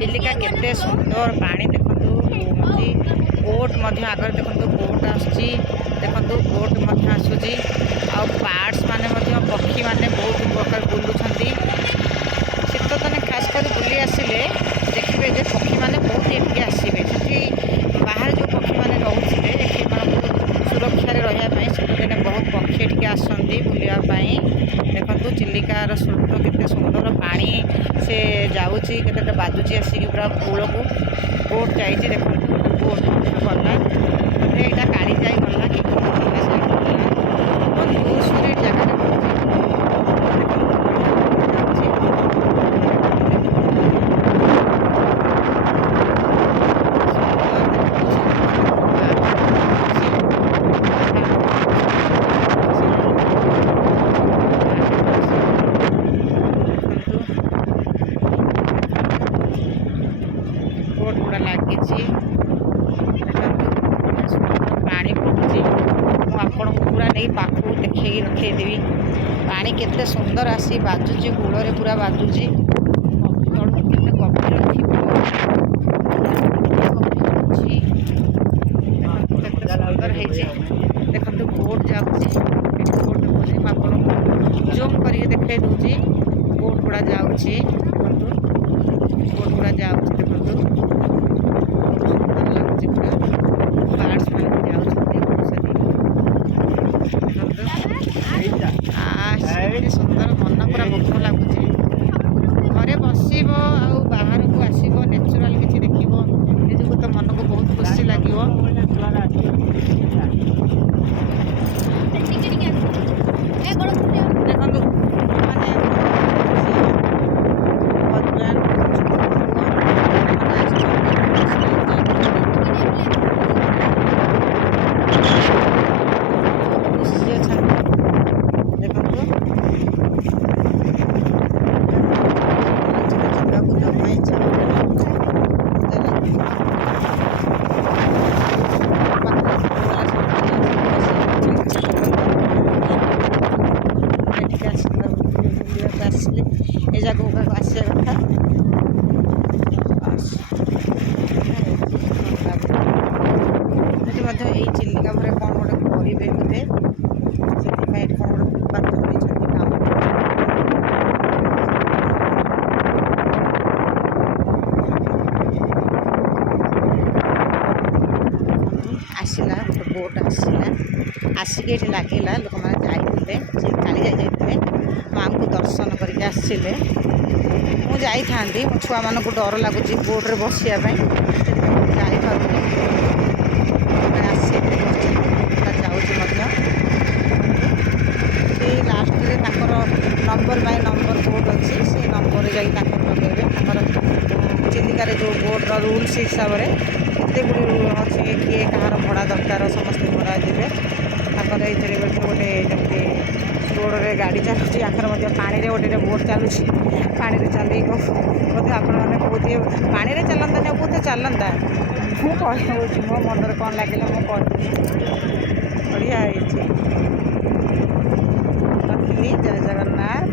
चिलिका केते सुंदर पानी देखो बोट आगे देखो बोट आसूची देखो बोट आसूची आ पार्ट्स माने पक्षी माने बहुत प्रकार बुलूं शीत दिने खास कर बुली आसिले देखिए जे पक्षी माने बहुत एटिके आसबे बाहर जो पक्षी माने रोचे सुरक्षा रही शीत दिने बहुत पक्षी एटिके आसती बुलावाई देखो चिलिकार स्रोत केते सुंदर पानी से जाऊँगी केते बाजुची आसिक पूरा कूल को बोट जा देखो बोट गला यहाँ काली जाई गला कि दूसरे जगह बोट गुड़ा लगी पानी पड़ुची आपन को पूरा नहीं पाखु देखे रखेदेवी पानी केते सुंदर आसी बाजुची कूल पूरा बाजुची केते गभीर सुंदर देखो बोट जाऊँगी बोट आपन जूम करके देखे दूसरी बोट गुड़ा जाऊँगी बोट गुड़ा जाऊँगी देखो सुंदर लगुच पूरा पार्ट्स मान जाऊँगी सुंदर मन पूरा मुग्ध लगुच घरे बसब बाहर को आसब नेचुराल किसी देखिए निजक तो मन को बहुत खुशी लगे देखो ये जगह आसा कथा ये चिलिका पर कौन गोटे करेंगे बोधे से कौन गोटे काम आसला गोटे बोट आसला आसिक ये लगे लोक मैंने जाते काली जाते माँ को दर्शन करके आसले मुझे मो छुआ मान को डर लगुच बोट्रे बसापी जापी last number by number vote अच्छी से नंबर लगे चिलिकार जो बोट्र रूल्स हिसाब से केते गुड़ी अच्छे किए कहार भड़ा दरकार समस्त भड़ा जी ये गोटे जमी रोड रे गाड़ी चलुची आखिर पानी गोटे बोट चलुची पानी चल बोधे आपण मैंने कहे पानी में चलता ना बोधे चलता मुझे मो मन कौन लगे बढ़िया रखिली। जय जगन्नाथ।